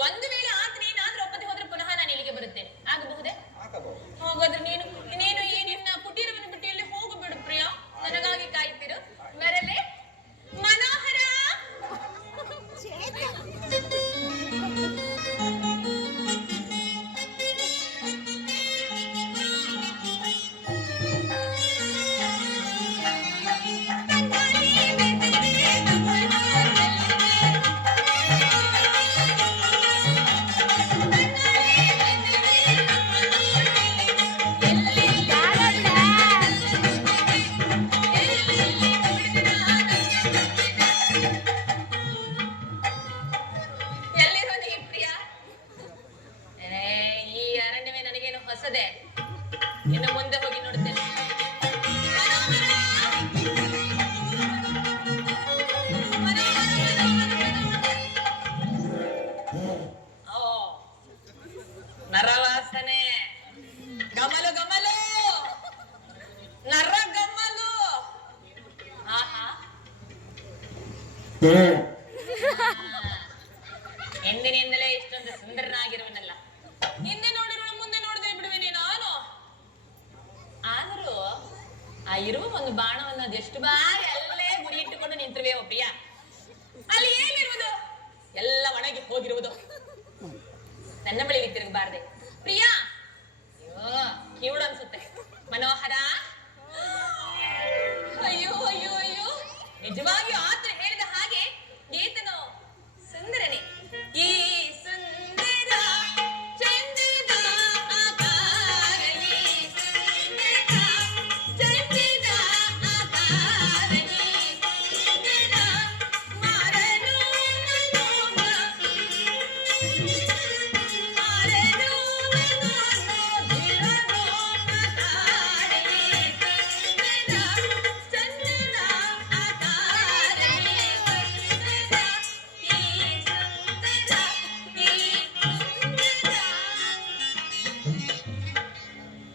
ಒಂದು ವೇಳೆ ಇನ್ನು ಮುಂದೆ ಹೋಗಿ ನೋಡುತ್ತೇನೆ. ನರವಾಸನೆ. ಗಮಲು ಗಮಲು. ನರ ಗಮಲು. ಆಹಾ. ಇರುವ ಒಂದು ಬಾಣವನ್ನು ಅದೆಷ್ಟು ಬಾರಿ ಅಲ್ಲೇ ಗುರಿ ಇಟ್ಟುಕೊಂಡು ನಿಂತಿರುವೆ ಒಪ್ಪಿಯ? ಅಲ್ಲಿ ಏನಿರುವುದು? ಎಲ್ಲ ಒಣಗಿ ಹೋಗಿರುವುದು. ನನ್ನ ಬಳಿಗೆ ತಿರುಗಬಾರ್ದೆ ಪ್ರಿಯಾ! ಅಯ್ಯೋ ಕಿವುಡು ಅನ್ಸುತ್ತೆ. ಮನೋಹರ! ಅಯ್ಯೋ ಅಯ್ಯೋ ಅಯ್ಯೋ. ನಿಜವಾಗಿಯೂ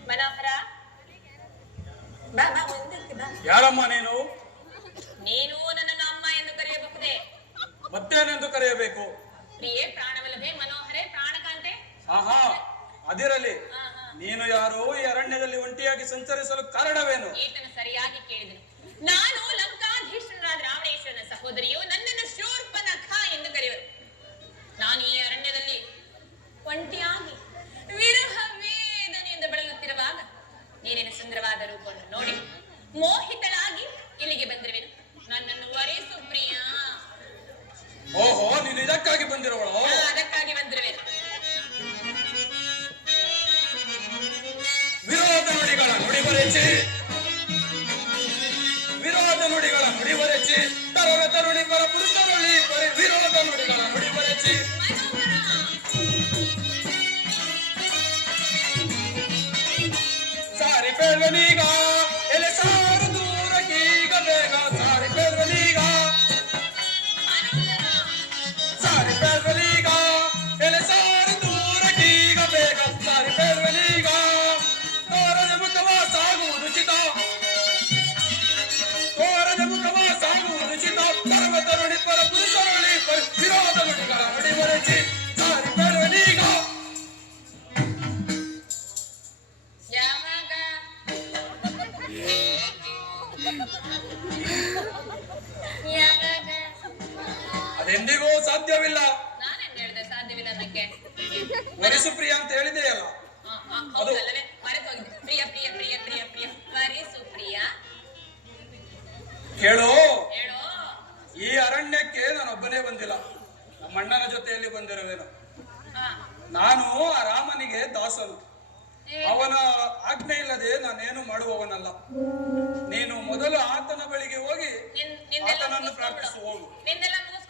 ಮನೋಹರ? ಬಾ ಬಾ ಮುಂದಕ್ಕೆ ಬಾ. ಯಾರಮ್ಮ ನೀನು? ನೀನು ನನ್ನನ್ನು ಅಮ್ಮ ಎಂದು ಕರೆಯಬಹುದೇ? ಮತ್ತೇನೆಂದು ಕರೆಯಬೇಕು? ಪ್ರಿಯೇ ಪ್ರಾಣವಲ್ಲಭೆ ಮನೋಹರೇ ಪ್ರಾಣಕಾಂತೆ? ಆಹಾ ಅದಿರಲಿ. ನೀನು ಯಾರೋ ಈ ಅರಣ್ಯದಲ್ಲಿ ಒಂಟಿಯಾಗಿ ಸಂಚರಿಸಲು ಕಾರಣವೇನು? ಈತನು ಸರಿಯಾಗಿ ಕೇಳಿದನು ನಾನು ನೀನು ಇದಕ್ಕಾಗಿ ಬಂದಿರುವಳು ಆ, ಅದಕ್ಕಾಗಿ ಬಂದಿರುವೆನು ವಿರೋಧ ನುಡಿಗಳ ನುಡಿಬರೆಚಿ ವಿರೋಧ ನುಡಿಗಳ ನುಡಿಬರೆಚಿ ತರುಣ ತರುಣಿ ಪರ ಪುರುಷರಲ್ಲಿ ಬರೀ ವಿರೋಧ ನುಡಿಗಳ ನುಡಿಬರೆಚಿ ಸಾರಿ ಬೇಲ್ವನೀಗ ಅದೆಂದಿಗೂ ಸಾಧ್ಯವಿಲ್ಲ. ನಾನೇನ್ ಹೇಳ್ದೆ ಸಾಧ್ಯವಿಲ್ಲ ಅನ್ನಕ್ಕೆ? ಅಂತ ಹೇಳಿದೆಯಲ್ಲ. ಪ್ರಿಯ ಪ್ರಿಯ ಪ್ರಿಯ ಪ್ರಿಯ ಪ್ರಿಯ. ಪ್ರಿಯ ಕೇಳು? ಹೇಳೋ? ಈ ಅರಣ್ಯಕ್ಕೆ ನಾನೊಬ್ಬನೇ ಬಂದಿಲ್ಲ. ನಮ್ಮಣ್ಣನ ಜೊತೆಯಲ್ಲಿ ಬಂದಿರುವೆನು ನಾನು ಆ ರಾಮನಿಗೆ ದಾಸನು. ಅವನ ಆಜ್ಞೆ ಇಲ್ಲದೆ ನಾನೇನು ಮಾಡುವವನಲ್ಲ. ನೀನು ಮೊದಲು ಆತನ ಬಳಿಗೆ ಹೋಗಿ ಆತನನ್ನು. ಪ್ರಾರ್ಥಿಸು ಹೋಗು.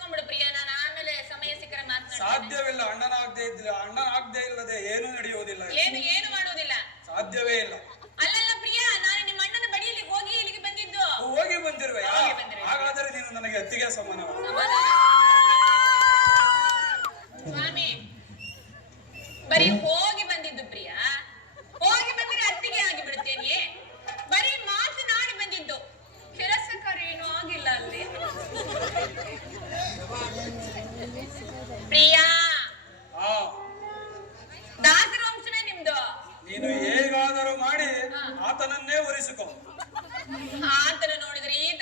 ಮುಗಿಸ್ಕೊಂಡ್ಬಿಡು ಪ್ರಿಯ. ನಾನು ಆಮೇಲೆ ಸಮಯ ಸಿಕ್ಕರೆ ಮಾತನಾಡ್ತೇನೆ. ಸಾಧ್ಯವಿಲ್ಲ ಅಣ್ಣನಾಗದೇ ಆಗದೆ ಇದ್ರೆ ಅಣ್ಣನ ಆಗದೆ ಇಲ್ಲದೆ ಏನು ನಡೆಯುವುದಿಲ್ಲ ಏನು ಏನು ಮಾಡುವುದಿಲ್ಲ. ಸಾಧ್ಯವೇ ಇಲ್ಲ. ಅಲ್ಲಲ್ಲ ಪ್ರಿಯಾ ನಾನು ನಿಮ್ಮ ಅಣ್ಣನ ಬಳಿಯಲ್ಲಿ ಹೋಗಿ ಇಲ್ಲಿಗೆ ಬಂದಿದ್ದು. ಹೋಗಿ ಬಂದಿರುವೆ. ಹೋಗಿ ಬಂದಿರುವೆ. ಹಾಗಾದರೆ ನೀನು ನನಗೆ ಅತ್ತಿಗೆ ಸಮಾನ ಸಮಾಧಾನ. ಸ್ವಾಮಿ ಬರೀ ಹೋಗಿ ಆತನನ್ನೇ ಒರಿಸಿಕೋ. ಆತನ ನೋಡಿದರೆ ಈತ